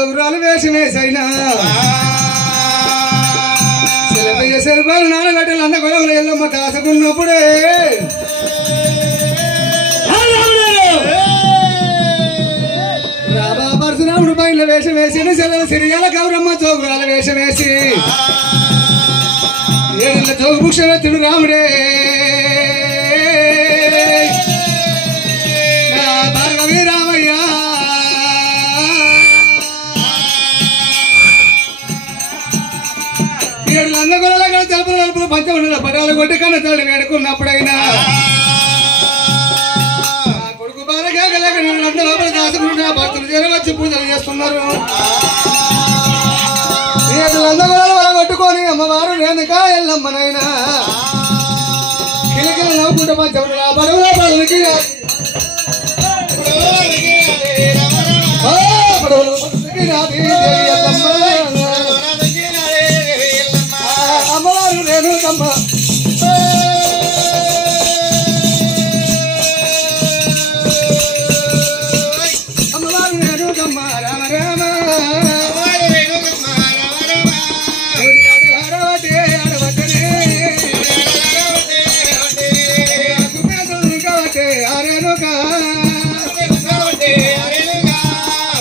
జోగురాలు వేషమేసైనా సెలపయ్య నానగట్టలు అన్న గొడవలు ఎల్లమ్మ దాసుకున్నప్పుడే రాబా పరశురాముడు పైన వేషం వేసిన సెలవు సిరియాల గౌరమ్మ జోగురాల వేషం వేసి ఏళ్ళ జోగు భుక్షవతుడు రాముడే భార్గవి రామయ్య ఏడు లందగొల తలుపులు తలుపులు పంచమండల పటాలు కొట్టి కన్న తోడు వేడుకున్నప్పుడైనా కొడుకు బాగా లోపల దాచుకుంటున్న భక్తులు చేరవచ్చి పూజలు చేస్తున్నారు. ఏడు లందగొలలు వలగొట్టుకొని అమ్మవారు రేణుక ఎల్లమ్మనైనా కిలకిల నవ్వుకుంటే పంచమండల పడవల పడవలకి అమ్మవారు రేణుకమ్మ అమ్మవారు రేణుకమ్మ రామ రామ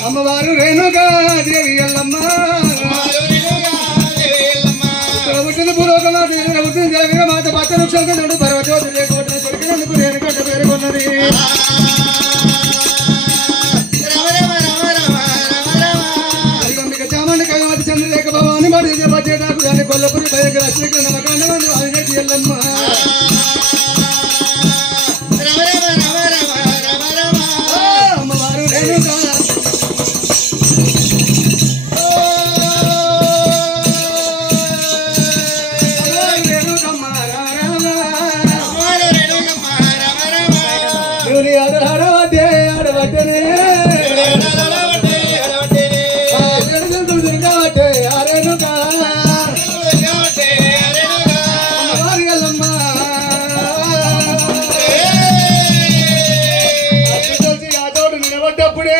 అమ్మవారు రేణుకా దేవి ఎల్లమ్మ పుట్టిన పూర్వకమాట పుట్టిన దేవిగా మాట పచ్చ వృక్షంగా పర్వతోటి లేకపోతే దొరికినందుకు రేణుకంట పేరుకున్నది. చామండి కైమతి చంద్రలేఖ భవాని మరి పచ్చేటాకు దాన్ని కొల్లపురి భయంకర శ్రీకృష్ణ నమకాండ ఆదినటి ఎల్లమ్మ అమ్మవారు రేణుకా నిలబడ్డప్పుడే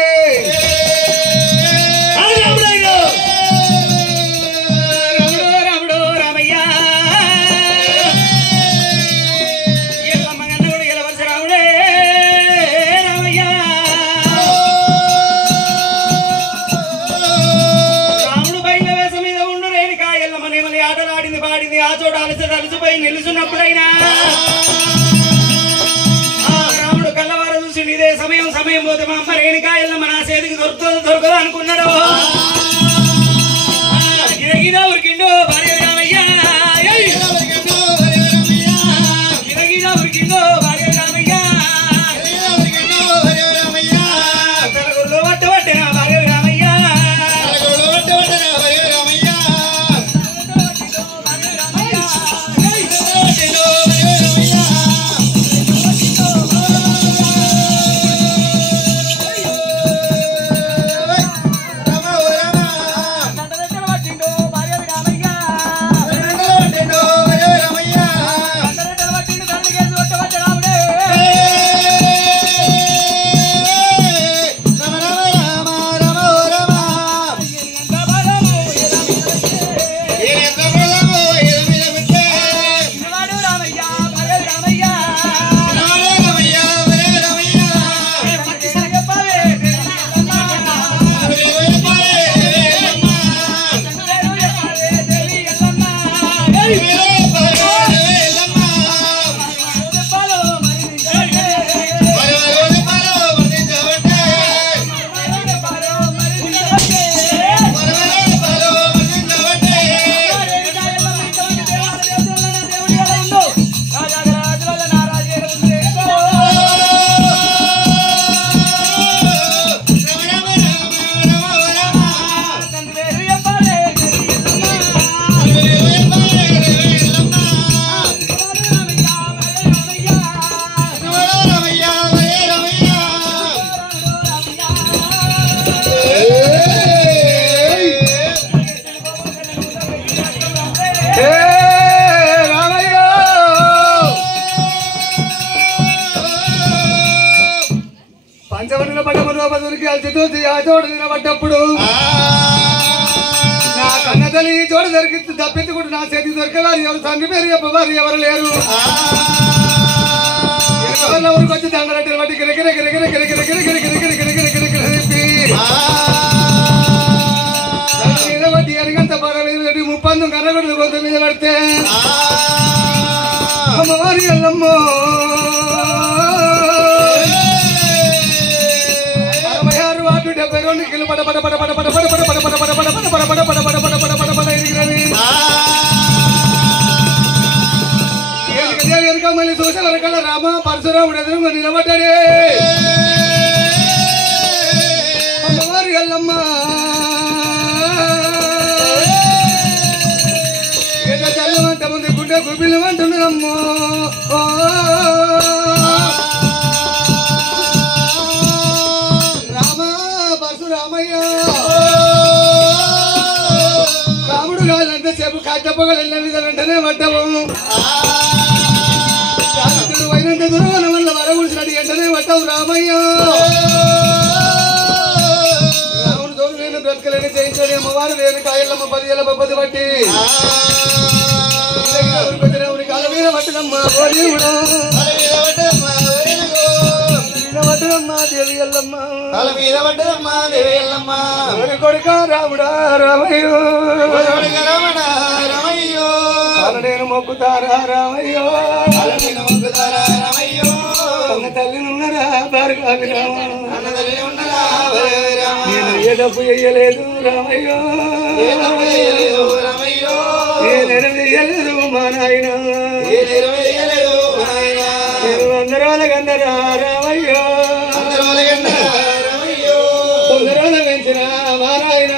అలసిపోయి నిలుచున్నప్పుడైనా రాముడు కళ్ళవార చూసి ఇదే సమయం పోతే మా అమ్మ రేణుకా ఎల్లమ్మ నా చేతికి దొరకదు అనుకున్నాడు. గిరగిరా ఉరికిండో భార్య రామయ్య గిరగిరా ఉరికిండో భార్య రామయ్య తలగొల్లో పట్టబట్టిన భార్య రామయ్య దూరికి అలసితో ఆ చోట నిలబడ్డప్పుడు నా కన్న తల్లి ఈ చోట దొరికి తప్పించుకుంటూ నా చేతికి దొరకవారు ఎవరు తండ్రి పేరు చెప్పవారు ఎవరు లేరు ఎవరికి వచ్చి దండలట్టి బట్టి గిరగిర గిరగిర గిరగిర గిరగిర గిరగిర గిరగిర గిరగిర చెప్పి మీద బట్టి ఎరగంత పడలేదు 30 కర్రగొడ్లు కొంత మీద పడితే అమ్మవారి ఎల్లమ్మ మళ్ళీ చూసే వరకల్లా రామ పరశురాముడు ఎదురు నిలబడ్డాడే అమ్మవారి ఎల్లమ్మ ఏదో చల్లమంట ముందు గుడ్డ గుబిలు అంటున్నదమ్మో రామ పరశురామయ్య రాముడు కాదంటే సేపు కాచప్పగలు వెళ్ళిన మీద వెంటనే పడ్డము అయినంత దూరం వల్ల వరగుడిసినట్టు వెంటనే పడ్డావు రామయ్య రాముడు తోడు నేను బ్రతకలేని చేయించాడు అమ్మవారు నేను కాయలమ్మ 10 ఏళ్ళ పద్ధతి బట్టి రాముడి కాళ్ళ మీద పట్టదమ్మా పట్టదమ్మా దేవి ఎల్లమ్మ కాళ్ళ మీద పట్టదమ్మా దేవి ఎల్లమ్మ కొడుక రాముడా రామయ్యో రామయ్యో నేను మొక్కుతారా రామయ్యో అన్న తల్లి ఉన్నరా భార్గవి రామ నేను ఏ డబ్బు చెయ్యలేదు రామయ్యో ఏ నెరవు చెయ్యలేదు మా నాయన నేను 100 రోజులకన్నరా రామయ్యో 100 రోజులు పెంచిన మా నాయన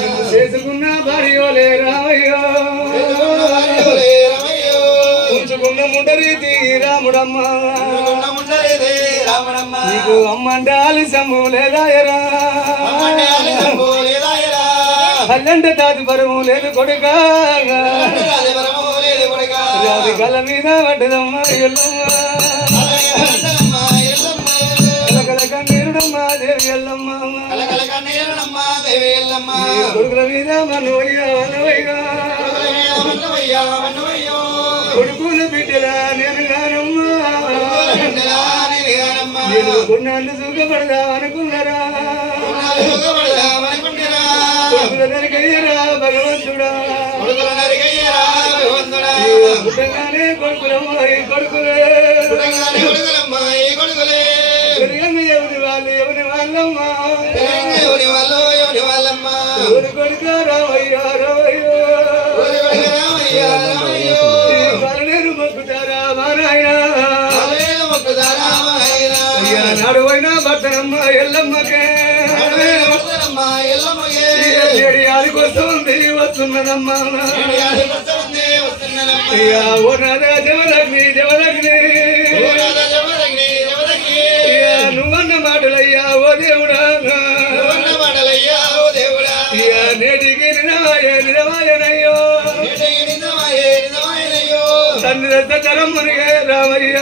నిన్ను చేసుకున్న భార్యోలే రామయ్యో ఉంచుకున్న ముండరీతి రాముడమ్మ నీకు అమ్మంటే ఆలస్యము లేదాయరా అల్లంటే తాతి పరము లేదు కొడుక రాది గల మీద పడ్డదమ్మ ఎల్లమ్మ కలకల కన్నీరుడమ్మ దేవి ఎల్లమ్మ కొడుకుల మీద మనవయ్యా కొడుకుల బిడ్డలా నేను గానమ్మా నేను కొన్నాళ్ళు సుఖపడదా అనుకున్నారా కొడుకుల నరికయ్యరా భగవంతుడా పుట్టగానే కొడుకులమ్మా ఈ కొడుకులే ఎవరి వాళ్ళు ఎవరి వాళ్ళమ్మా ఎవరి కొడుక రామయ్యా రామయ్యో నేను మొక్కుతారా మారాయణ నడువైనా భర్తనమ్మ ఎల్లమ్మకే అది వస్తుంది వస్తున్నదమ్మా ఓ రాధా జవలగ్ని జవలగ్ని నువ్వన్న మాటలయ్యా ఓ దేవుడా నేటికి నిజమాయనయ్యో తండ్రి దత్తరం మునిగే రామయ్య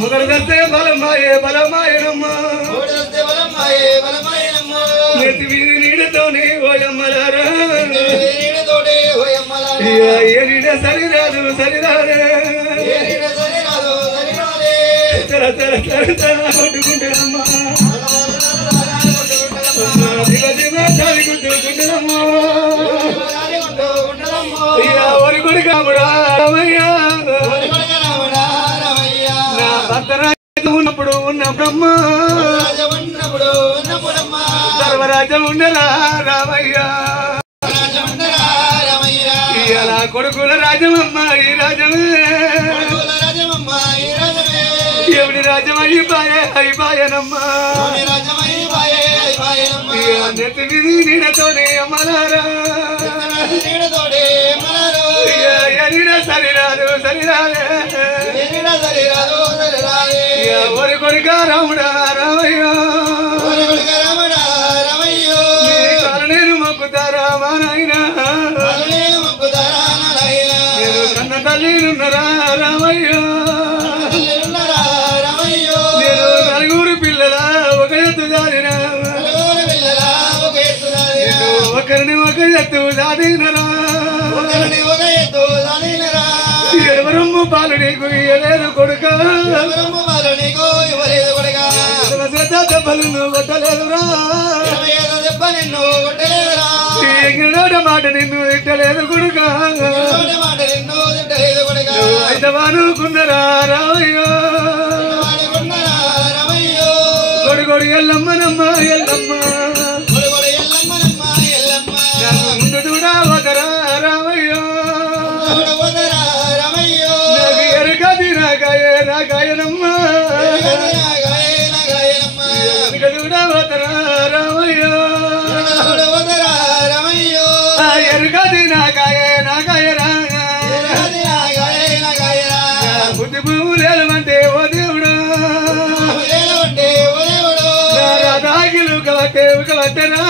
మొదటి దస్తే బలమాయే బలమాయనమ్మ నెత్తి వీధి నీడతోనే ఓయమ్మలారా ఏ నీడ సరిరాదు సరిరాదే తర తర తర తర కొట్టుకుంటారమ్మా ఒరి కొడుకు రాముడా రామయ్యా నా భర్త రాజ్యం ఉన్నప్పుడు ఉన్న బ్రహ్మ సర్వరాజ్యం ఉండరా రామయ్యా ఇలా కొడుకుల రాజ్యమమ్మ ఈ రాజ్యమే ఎవరి రాజ్యం అయిపోయానమ్మా నెత్తి విధి నీడతోనే అమ్మలారా సరిరాదు సరిరాలే ఎవరి కొడుక రాముడా రామయ్యో నేను మొక్కుతారా మా నాయన నేను కన్న తల్లినున్నరా రామయ్యో ఒకరిని ఒక ఎత్తు దాదినరా ఎవరమ్ము పాలు నీకు ఇవ్వలేదు కొడుక దెబ్బలు నువ్వు కొట్టలేదురా ఎంగినోడ మాట నిన్ను తిట్టలేదు కొడుక అయితే అనుకున్నరా రావయ్యో కొడుకొడు ఎల్లమ్మనమ్మ ఎల్లమ్మ ముందు చూడా వదరా రామయ్యో నాకు ఎరుగది నాగాయనమ్మ చూడా వదరా రామయ్యో ఎరుగది నాగాయరా బుద్ధి భూములేమంటే ఓ దేవుడు రాధాగిలు కవట్టరా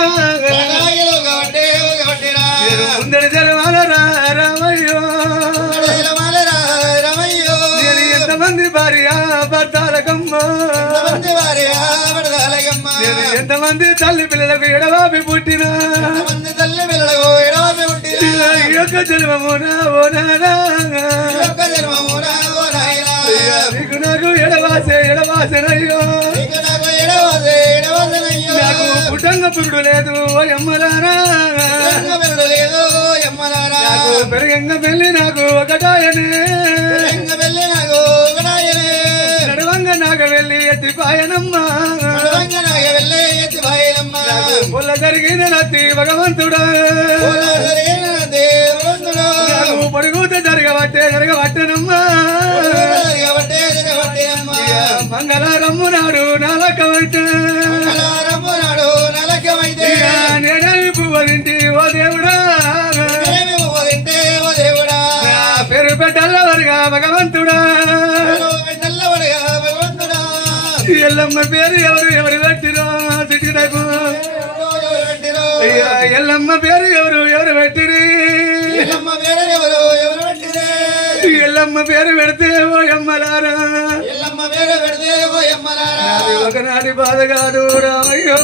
ముందరి జలమాలరా రామయ్యో నేను ఎంతమంది భార్య భర్తాలకమ్మ నేను ఎంతమంది తల్లి పిల్లలకు ఎడవాపి పుట్టిన ఈ యొక్క జన్మమునా ఓ నానా నీకు నాకు ఎడవాసనయ్యో నాకు పుట్టంగ పురుడు లేదు ఓ ఎమ్మలారా నాకు పెరగంగ పెళ్లి నాకు ఒకటాయనే నడవంగ నాగ వెళ్ళి ఎత్తిపాయనమ్మ పొల్ల జరిగిన నత్తి భగవంతుడా నాకు పొడుగుత జరగబట్టనమ్మా మంగళారమ్ము నాడు నాలకమైతే నేనేమి పువ్వలింటి ఓ దేవుడా పేరు పెట్టల్లవరుగా భగవంతుడా ఎల్లమ్మ పేరు ఎవరు పెట్టిరో తిట్టినకు ఎల్లమ్మ పేరు ఎవరు పెట్టిరి ఎల్లమ్మ పేరు పెడితే ఓ ఎమ్మలారా ఒకనాటి బాధ కాదు రామయ్యో